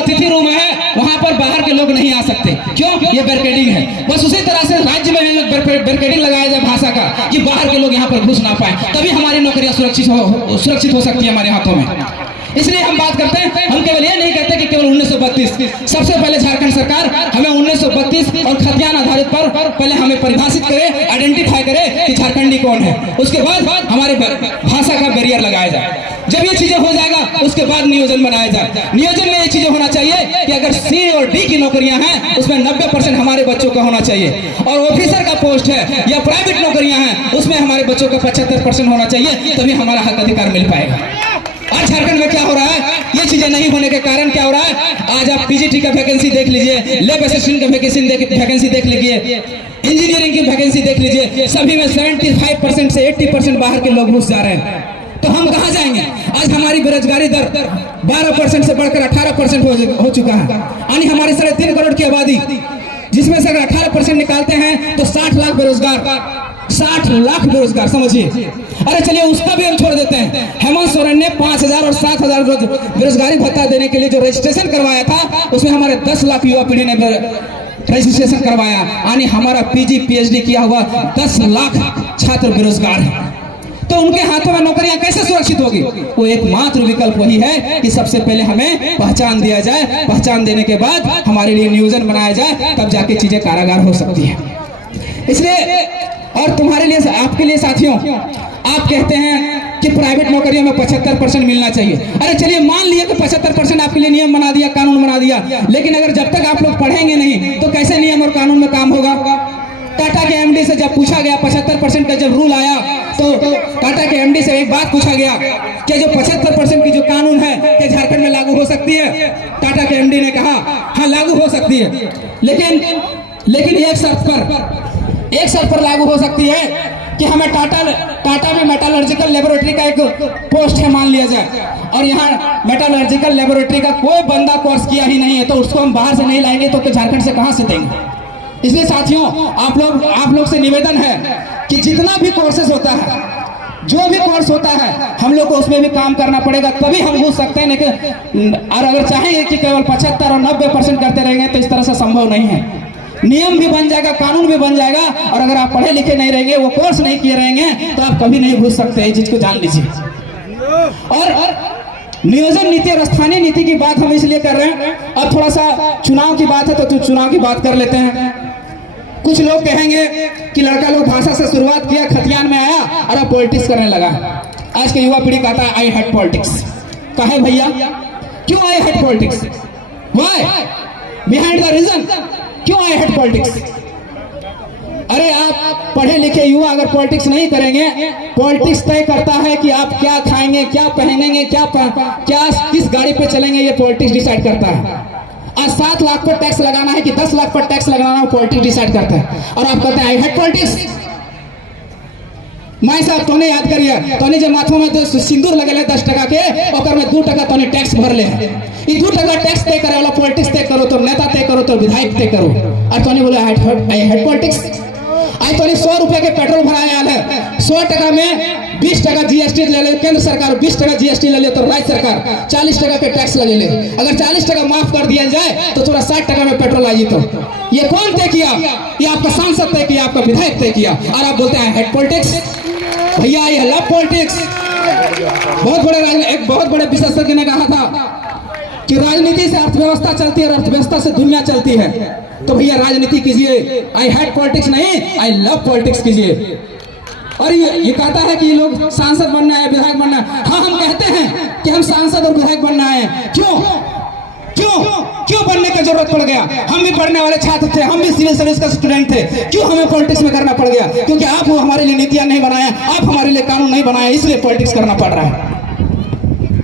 अतिथि रूम है, वहां पर बाहर के लोग नहीं आ सकते। क्यों? ये बैरिकेडिंग है। बस उसी तरह से राज्य में बैरिकेडिंग लगाया जाए भाषा का कि बाहर के लोग यहाँ पर घुस ना पाए, तभी हमारी नौकरियां सुरक्षित हो सकती है हमारे हाथों में। इसलिए हम बात करते हैं, हम केवल ये नहीं कहते कि केवल 1932। सबसे पहले झारखंड सरकार हमें 1932 और खतियान आधारित पर पहले हमें परिभाषित करे, आइडेंटिफाई करे कि झारखंडी कौन है। उसके बाद हमारे भाषा का बैरियर लगाया जाए। जब ये चीजें हो जाएगा उसके बाद नियोजन बनाया जाए। नियोजन में ये चीजें होना चाहिए कि अगर सी और डी की नौकरियां हैं उसमें 90% हमारे बच्चों का होना चाहिए, और ऑफिसर का पोस्ट है या प्राइवेट नौकरियां हैं उसमें हमारे बच्चों का 75% होना चाहिए, तभी हमारा हक अधिकार मिल पाएगा। आज झारखंड में क्या हो रहा है, ये चीजें नहीं होने के कारण क्या हो रहा है, आज आप पीजीटी का वैकेंसी देख लीजिए, लैब असिस्टेंट का वैकेंसी देख लीजिए, इंजीनियरिंग की वैकेंसी देख लीजिए, सभी में 75% से 80% बाहर के लोग घुस जा रहे हैं। तो हम कहाँ जाएंगे? आज हमारी बेरोजगारी दर 12% से बढ़कर 18% हो चुका है, यानी हमारी 3.5 करोड़ की आबादी, जिसमें से अगर 18% निकालते हैं तो 60 लाख बेरोजगार, 60 लाख बेरोजगार, समझिए। अरे चलिए उसका भी हम छोड़ देते हैं। हेमंत सोरेन ने 5,000 और 7,000 बेरोजगारी भत्ता देने के लिए जो रजिस्ट्रेशन करवाया था, उसमें हमारे 10 लाख युवा पीढ़ी ने रजिस्ट्रेशन करवाया, यानी हमारा पीजी पीएचडी किया हुआ 10 लाख छात्र बेरोजगार है। तो उनके हाथों में नौकरियां कैसे सुरक्षित होगी? वो एकमात्र विकल्प वही है कि सबसे पहले हमें पहचान दिया जाए, पहचान देने के बाद हमारे लिए नियोजन बनाया जाए, तब जाके चीजें कारागार हो सकती है। इसलिए और तुम्हारे लिए, आपके लिए साथियों, आप कहते हैं कि प्राइवेट नौकरियों में 75% मिलना चाहिए। अरे चलिए मान लिया कि 75% आपके लिए नियम बना दिया, कानून बना दिया, लेकिन अगर जब तक आप लोग पढ़ेंगे नहीं तो कैसे नियम और कानून में काम होगा? टाटा के एमडी से जब पूछा गया 75% का जब रूल आया, तो टाटा के एमडी से एक बात पूछा गया कि जो 75% की जो कानून है क्या झारखंड में लागू हो सकती है? टाटा के एमडी ने कहा हाँ लागू हो सकती है, लेकिन एक शर्त पर लागू हो सकती है कि हमें टाटा में मेटालर्जिकल लेबोरेटरी का एक पोस्ट है मान लिया जाए, और यहाँ मेटालर्जिकल लेबोरेटरी का कोई बंदा कोर्स किया ही नहीं है, तो उसको हम बाहर से नहीं लाएंगे तो झारखंड से कहाँ से देंगे? इसलिए साथियों आप लोग से निवेदन है कि जितना भी कोर्सेज होता है, जो भी कोर्स होता है, हम लोग को उसमें भी काम करना पड़ेगा, तभी हम घुस सकते हैं। लेकिन और अगर चाहेंगे कि केवल 75 और 90% करते रहेंगे तो इस तरह से संभव नहीं है। नियम भी बन जाएगा, कानून भी बन जाएगा, और अगर आप पढ़े लिखे नहीं रहेंगे, वो कोर्स नहीं किए रहेंगे, तो आप कभी नहीं घुस सकते। इस चीज को जान लीजिए। और नियोजन नीति और स्थानीय नीति की बात हम इसलिए कर रहे हैं, अब थोड़ा सा चुनाव की बात है तो चुनाव की बात कर लेते हैं। कुछ लोग कहेंगे कि लड़का लोग भाषा से शुरुआत किया, खतियान में आया और अब पॉलिटिक्स करने लगा। आज के युवा पीढ़ी कहता है आई हेट पॉलिटिक्स। कहे भैया क्यों I hate politics? Why? Behind the reason क्यों आई हेट पॉलिटिक्स? अरे आप पढ़े लिखे युवा अगर पॉलिटिक्स नहीं करेंगे, पॉलिटिक्स तय करता है कि आप क्या खाएंगे, क्या पहनेंगे, क्या किस गाड़ी पे चलेंगे, ये पॉलिटिक्स डिसाइड करता है। आज 7 लाख पर टैक्स लगाना है कि 10 लाख पर टैक्स लगाना, पॉलिटिक्स डिसाइड करता है, और आप कहते हैं आई हेट पॉलिटिक्स। माई साहब तोने याद करिए, तोने जो माथों में तो सिंदूर लगेले 10 टका के, ओकर में 2 टका तोने टैक्स भर ले। 2 टका टैक्स तय करे वाला पॉलिटिक्स तय करो, तो नेता तय करो, तो विधायक तय करो, और तोने बोले आई हेट पॉलिटिक्स। आज तोने 100 रुपए के पेट्रोल भराया है, 100 टका में 20 टका जीएसटी ले ले केंद्र सरकार, 20 टका जीएसटी ले ले तो राज्य सरकार 40 टका के टैक्स लगे ले। अगर 40 टका माफ कर दिया जाए तो थोड़ा 60 टका में पेट्रोल आ जीतो। ये कौन तय किया? ये आपका सांसद तय किया, आपका विधायक तय किया, और आप बोलते हैं हेट पॉलिटिक्स। भैया ये लव पॉलिटिक्स। एक बहुत बड़े विशेषज्ञ ने कहा था कि राजनीति से अर्थव्यवस्था चलती है और अर्थव्यवस्था से दुनिया चलती है। तो भैया राजनीति कीजिए, आई हेट पॉलिटिक्स नहीं, आई लव पॉलिटिक्स कीजिए। और ये कहता है कि ये लोग सांसद बनना है, विधायक बनना है। हाँ हम कहते हैं कि हम सांसद और विधायक बनना है। क्यों बनने की जरूरत पड़ गया? हम भी पढ़ने वाले छात्र थे, हम भी सिविल सर्विस का स्टूडेंट थे, क्यों हमें पॉलिटिक्स में करना पड़ गया? क्योंकि आप हमारे लिए नीतियां नहीं बनाए, आप हमारे लिए कानून नहीं बनाए, इसलिए पॉलिटिक्स करना पड़ रहा है।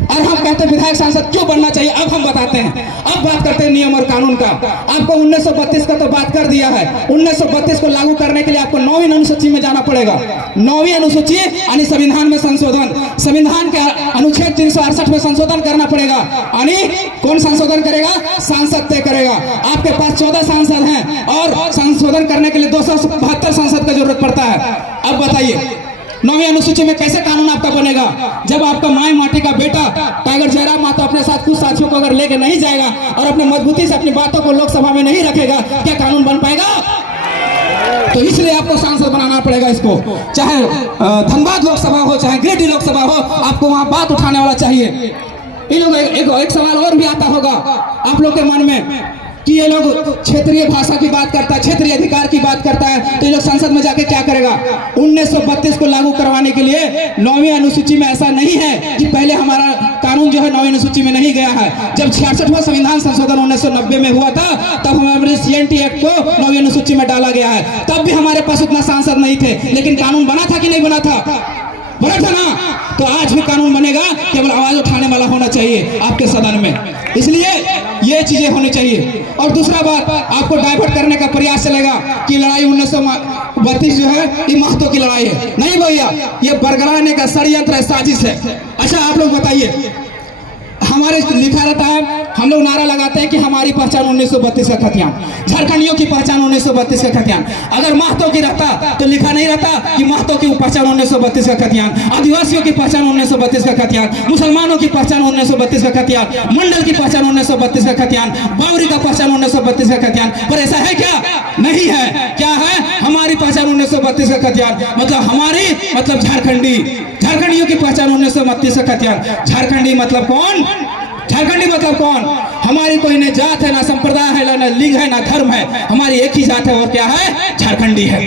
और हम कहते हैं विधायक सांसद क्यों बनना चाहिए, अब हम बताते हैं। अब बात करते हैं नियम और कानून का। आपको 1932 का तो बात कर दिया है। 1932 को लागू करने के लिए आपको 9वीं अनुसूची में जाना पड़ेगा। 9वीं अनुसूची यानी संविधान में संशोधन, संविधान के अनुच्छेद 368 में संशोधन करना पड़ेगा। यानी कौन संशोधन करेगा? सांसद तय करेगा। आपके पास 14 सांसद हैं और संशोधन करने के लिए 272 सांसद का जरूरत पड़ता है। अब बताइए 9वीं अनुसूची में कैसे कानून आपका बनेगा? जब आपका माई माटी का बेटा टाइगर जयराम मातो अपने साथ कुछ साथियों को अगर लेके नहीं जाएगा और अपने मजबूती से अपनी बातों को लोकसभा में नहीं रखेगा, क्या कानून बन पाएगा? तो इसलिए आपको सांसद बनाना पड़ेगा इसको, चाहे धनबाद लोकसभा हो, चाहे गिरिडीह लोकसभा हो, आपको वहां बात उठाने वाला चाहिए। इन लोग एक सवाल और भी आता होगा आप लोग के मन में कि ये लोग क्षेत्रीय भाषा की बात करता है, क्षेत्रीय अधिकार की बात करता है, तो ये लोग संसद में जाके क्या करेगा? 1932 को लागू करवाने के लिए 9वीं अनुसूची में ऐसा नहीं है कि पहले हमारा कानून जो है 9वीं अनुसूची में नहीं गया है। जब 66वां संविधान संशोधन 1990 में हुआ था, तब हमारे CNT एक्ट को 9वीं अनुसूची में डाला गया है। तब भी हमारे पास उतना सांसद नहीं थे, लेकिन कानून बना था कि नहीं बना था? बना था ना? तो आज भी कानून बनेगा, केवल आवाज उठाने वाला होना चाहिए आपके सदन में। इसलिए ये चीजें होनी चाहिए। और दूसरा बात, आपको डाइवर्ट करने का प्रयास चलेगा कि लड़ाई 1932 जो है ये महतो की लड़ाई है। नहीं भैया, ये बरगलाने का षड्यंत्र है, साजिश है। अच्छा आप लोग बताइए, हमारे लिखा रहता है, हम लोग नारा लगाते हैं कि हमारी पहचान 1932 का खतियान, झारखंडियों की पहचान 1932 का खतियान। अगर महतो की रहता तो लिखा नहीं रहता कि महतो की पहचान 1932 का खतियान, आदिवासियों की पहचान 1932 का खतियान, मुसलमानों की पहचान 1932 का खतियान, मंडल की पहचान 1932 का खतियान, बावरी का पहचान 1932 का खतियान। पर ऐसा है क्या? नहीं है। क्या है? हमारी पहचान 1932 का खतियान, मतलब हमारी मतलब झारखंडियों की पहचान 1932 का खतियान। झारखंडी मतलब कौन? झारखंडी मतलब कौन? हमारी कोई न जात है, ना संप्रदाय है, ना लिंग है, ना धर्म है, हमारी एक ही जात है, और क्या है? झारखंडी है।